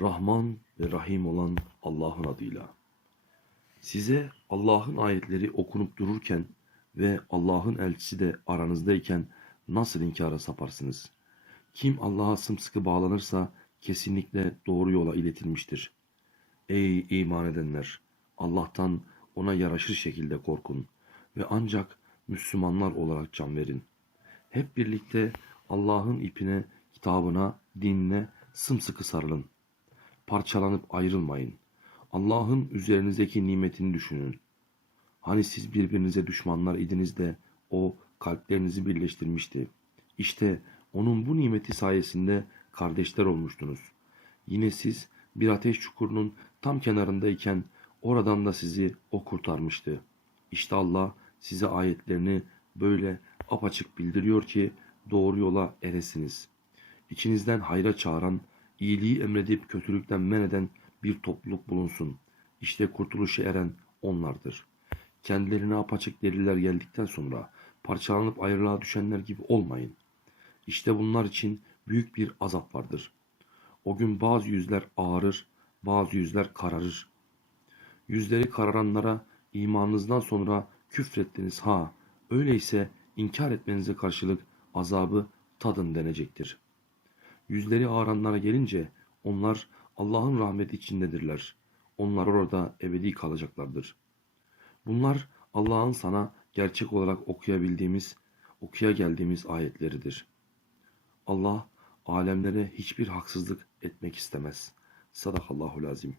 Rahman ve Rahim olan Allah'ın adıyla. Size Allah'ın ayetleri okunup dururken ve Allah'ın elçisi de aranızdayken nasıl inkara saparsınız? Kim Allah'a sımsıkı bağlanırsa kesinlikle doğru yola iletilmiştir. Ey iman edenler! Allah'tan ona yaraşır şekilde korkun ve ancak Müslümanlar olarak can verin. Hep birlikte Allah'ın ipine, kitabına, dinine sımsıkı sarılın. Parçalanıp ayrılmayın. Allah'ın üzerinizdeki nimetini düşünün. Hani siz birbirinize düşmanlar idiniz de o kalplerinizi birleştirmişti. İşte onun bu nimeti sayesinde kardeşler olmuştunuz. Yine siz bir ateş çukurunun tam kenarındayken oradan da sizi o kurtarmıştı. İşte Allah size ayetlerini böyle apaçık bildiriyor ki doğru yola eresiniz. İçinizden hayra çağıran, iyiliği emredip kötülükten men eden bir topluluk bulunsun. İşte kurtuluşa eren onlardır. Kendilerine apaçık deliller geldikten sonra parçalanıp ayrılığa düşenler gibi olmayın. İşte bunlar için büyük bir azap vardır. O gün bazı yüzler ağarır, bazı yüzler kararır. Yüzleri kararanlara imanınızdan sonra küfrettiniz ha, öyleyse inkar etmenize karşılık azabı tadın denecektir. Yüzleri ağaranlara gelince onlar Allah'ın rahmeti içindedirler. Onlar orada ebedi kalacaklardır. Bunlar Allah'ın sana gerçek olarak okuyabildiğimiz, okuya geldiğimiz ayetleridir. Allah alemlere hiçbir haksızlık etmek istemez. Sadakallahu lazim.